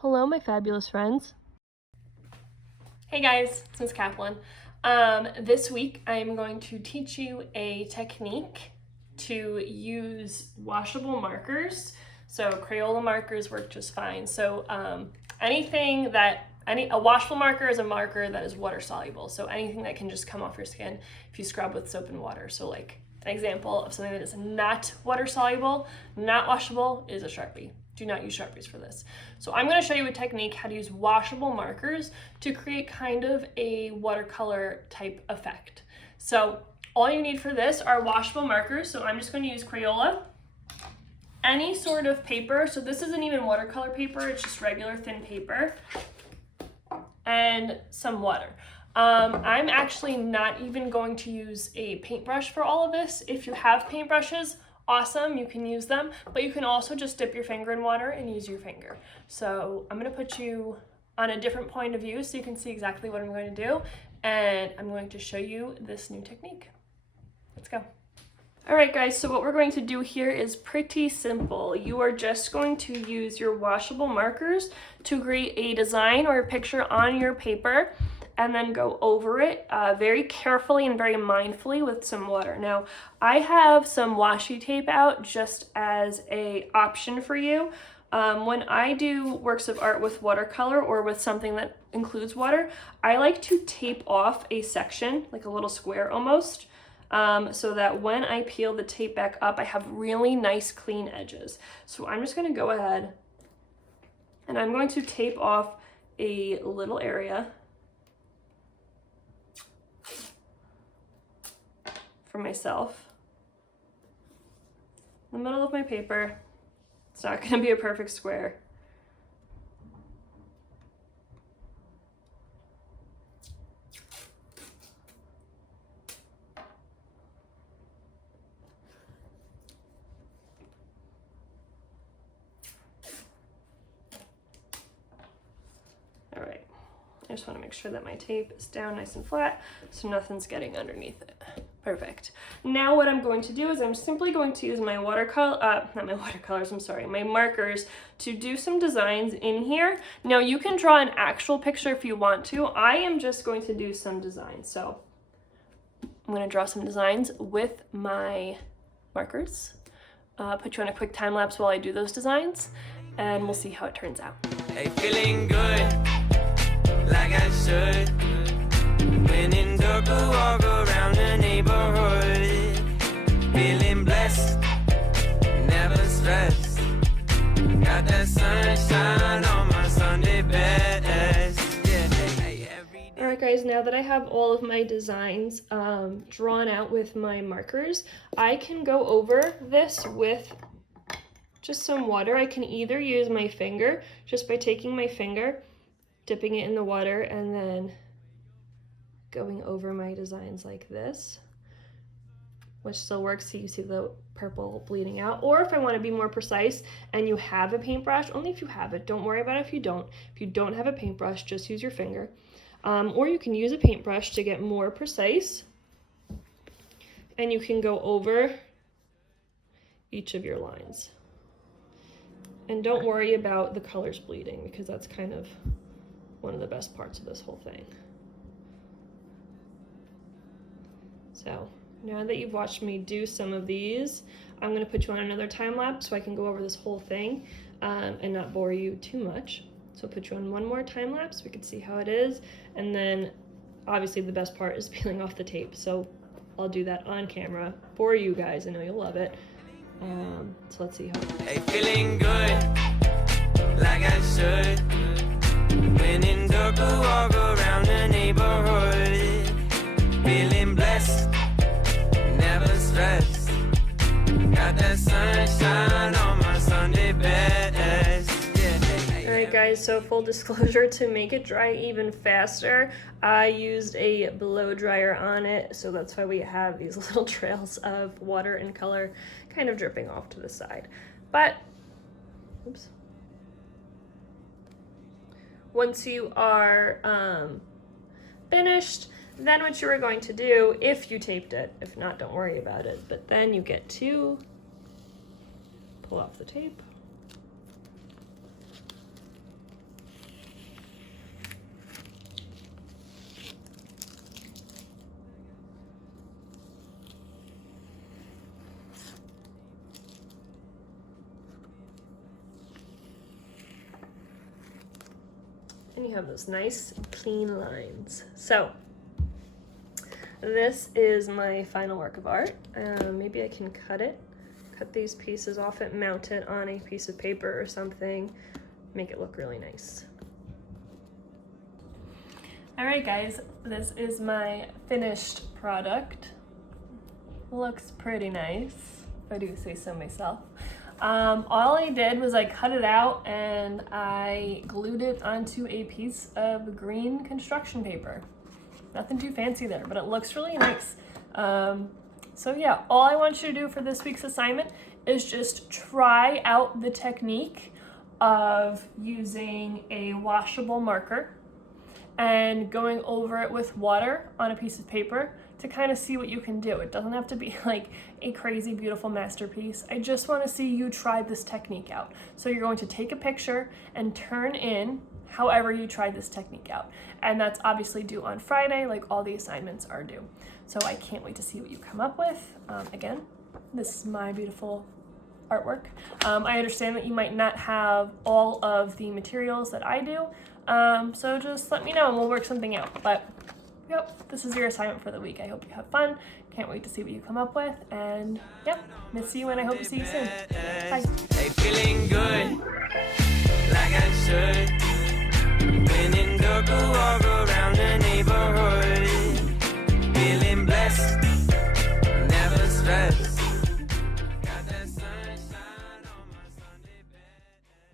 Hello, my fabulous friends. Hey guys, it's Ms. Kaplan. This week I am going to teach you a technique to use washable markers. So Crayola markers work just fine. So a washable marker is a marker that is water soluble. So anything that can just come off your skin if you scrub with soap and water. So like an example of something that is not water soluble, not washable, is a Sharpie. Do not use Sharpies for this. So I'm going to show you a technique how to use washable markers to create kind of a watercolor type effect. So all you need for this are washable markers. So I'm just going to use Crayola, any sort of paper. So this isn't even watercolor paper, it's just regular thin paper, and some water. I'm actually not even going to use a paintbrush for all of this. If you have paintbrushes, awesome, you can use them, but you can also just dip your finger in water and use your finger. So I'm gonna put you on a different point of view so you can see exactly what I'm going to do, and I'm going to show you this new technique. Let's go. All right guys, so what we're going to do here is pretty simple. You are just going to use your washable markers to create a design or a picture on your paper and then go over it very carefully and very mindfully with some water. Now, I have some washi tape out just as an option for you. When I do works of art with watercolor or with something that includes water, I like to tape off a section, like a little square almost, so that when I peel the tape back up, I have really nice clean edges. So I'm just gonna go ahead and I'm going to tape off a little area for myself in the middle of my paper. It's not gonna be a perfect square. All right, I just wanna make sure that my tape is down nice and flat so nothing's getting underneath it. Perfect. Now what I'm going to do is I'm simply going to use my my markers to do some designs in here. Now you can draw an actual picture if you want to. I am just going to do some designs. So I'm going to draw some designs with my markers. Put you on a quick time lapse while I do those designs, and we'll see how it turns out. Hey, feeling good, like I should. When in dark, I walk around the neighborhood. Feeling blessed, never stressed. Got that sunshine on my Sunday best. Yeah, hey, every day. All right guys, now that I have all of my designs drawn out with my markers, I can go over this with just some water. I can either use my finger, just by taking my finger, dipping it in the water, and then going over my designs like this, which still works, so you see the purple bleeding out. Or if I want to be more precise and you have a paintbrush, only if you have it, don't worry about it if you don't. If you don't have a paintbrush, just use your finger. Or you can use a paintbrush to get more precise, and you can go over each of your lines. And don't worry about the colors bleeding, because that's kind of one of the best parts of this whole thing. So now that you've watched me do some of these, I'm going to put you on another time lapse so I can go over this whole thing and not bore you too much. So I'll put you on one more time lapse so we can see how it is, and then obviously the best part is peeling off the tape. So I'll do that on camera for you guys. I know you'll love it. So let's see how. Hey, feeling good, like I should. When in dark, I walk around the neighborhood. Feeling blessed, never stressed. Got that sunshine on my Sunday best. All right guys, so full disclosure, to make it dry even faster, I used a blow dryer on it, so that's why we have these little trails of water and color kind of dripping off to the side. But, oops. Once you are finished, then what you are going to do, if you taped it, if not, don't worry about it, but then you get to pull off the tape. and you have those nice clean lines. So this is my final work of art. Maybe I can cut these pieces off it, mount it on a piece of paper or something, make it look really nice. All right, guys, this is my finished product. Looks pretty nice, if I do say so myself. All I did was I cut it out and I glued it onto a piece of green construction paper. Nothing too fancy there, but it looks really nice. So yeah, all I want you to do for this week's assignment is just try out the technique of using a washable marker and going over it with water on a piece of paper to kind of see what you can do. It doesn't have to be like a crazy beautiful masterpiece. I just want to see you try this technique out. So you're going to take a picture and turn in however you tried this technique out. And that's obviously due on Friday, like all the assignments are due. So I can't wait to see what you come up with. Again, this is my beautiful artwork. I understand that you might not have all of the materials that I do, so just let me know and we'll work something out. But yep, this is your assignment for the week. I hope you have fun. Can't wait to see what you come up with. And yeah, miss you and I hope to see you soon. Bye. Hey, feeling good